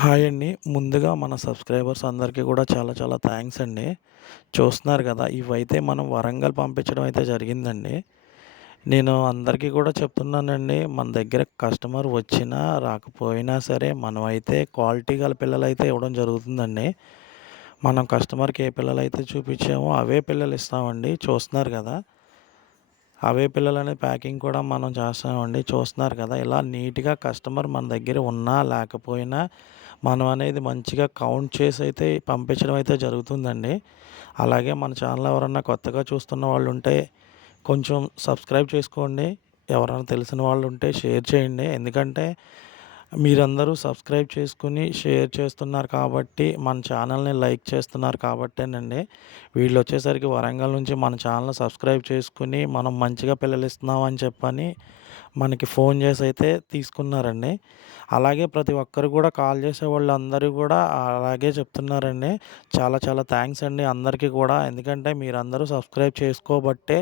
Hi అండి. ముందుగా మన సబ్‌స్క్రైబర్స్ అందరికీ కూడా చాలా చాలా థాంక్స్ అండి. చూస్తున్నారు కదా! ఇవైతే మనం వరంగల్ పంపించడం అయితే జరిగిందండి. నేను అందరికీ కూడా చెప్తున్నానండి. మన దగ్గర కస్టమర్ వచ్చినా, రాకపోయినా సరే మనమైతే క్వాలిటీ గల పిల్లలైతే ఇవ్వడం జరుగుతుందండి. మనం కస్టమర్‌కి ఏ పిల్లలైతే చూపించామో అవే పిల్లలు ఇస్తామండి. చూస్తున్నారు కదా! అవే పిల్లలనే ప్యాకింగ్ కూడా మనం చేస్తామండి. చూస్తున్నారు కదా! ఇలా నీట్‌గా కస్టమర్ మన దగ్గర ఉన్నా, లేకపోయినా మనం అనేది మంచిగా కౌంట్ చేసి అయితే పంపించడం అయితే జరుగుతుందండి. అలాగే మన ఛానల్ ఎవరన్నా కొత్తగా చూస్తున్న వాళ్ళుంటే కొంచెం సబ్స్క్రైబ్ చేసుకోండి. ఎవరైనా తెలిసిన వాళ్ళుంటే షేర్ చేయండి. ఎందుకంటే మీరందరూ సబ్స్క్రైబ్ చేసుకొని షేర్ చేస్తున్నారు కాబట్టి, మన ఛానల్‌ని లైక్ చేస్తున్నారు కాబట్టేనండి. వీళ్ళొచ్చేసరికి వరంగల్ నుంచి మన ఛానల్ సబ్స్క్రైబ్ చేసుకొని, మనం మంచిగా పిల్లలిస్తున్నాం అని చెప్పని మనకి ఫోన్ చేసైతే తీసుకున్నారండి. అలాగే ప్రతి ఒక్కరు కూడా కాల్ చేసేవాళ్ళందరూ కూడా అలాగే చెప్తున్నారండి. చాలా చాలా థాంక్స్ అండి అందరికీ కూడా. ఎందుకంటే మీరందరూ సబ్స్క్రైబ్ చేసుకోబట్టే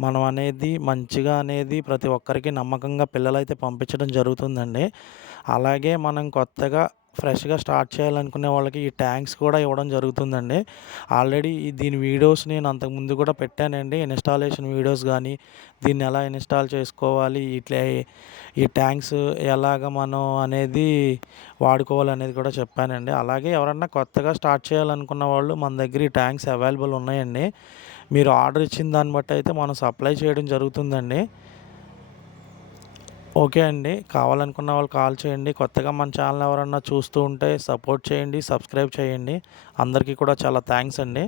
మనం అనేది మంచిగా అనేది ప్రతి ఒక్కరికి నమ్మకంగా పిల్లలైతే పంపించడం జరుగుతుందండి. అలాగే మనం కొత్తగా ఫ్రెష్‌గా స్టార్ట్ చేయాలనుకునే వాళ్ళకి ఈ ట్యాంక్స్ కూడా ఇవ్వడం జరుగుతుందండి. ఆల్రెడీ దీని వీడియోస్ నేను అంతకుముందు కూడా పెట్టానండి. ఇన్‌స్టాలేషన్ వీడియోస్ గానీ, దీన్ని ఎలా ఇన్‌స్టాల్ చేసుకోవాలి, ఈ ట్యాంక్స్ ఎలాగ మనం అనేది వాడుకోవాలనేది కూడా చెప్పానండి. అలాగే ఎవరన్నా కొత్తగా స్టార్ట్ చేయాలనుకున్న వాళ్ళు మన దగ్గర ఈ ట్యాంక్స్ అవైలబుల్ ఉన్నాయండి. మీరు ఆర్డర్ ఇచ్చిన దాన్ని బట్టి అయితే మనం సప్లై చేయడం జరుగుతుందండి. ఓకే అండి. కావాలనుకున్న వాళ్ళు కాల్ చేయండి. కొత్తగా మన ఛానల్ ఎవరన్నా చూస్తూ ఉంటే సపోర్ట్ చేయండి, సబ్స్క్రైబ్ చేయండి. అందరికీ కూడా చాలా థాంక్స్ అండి.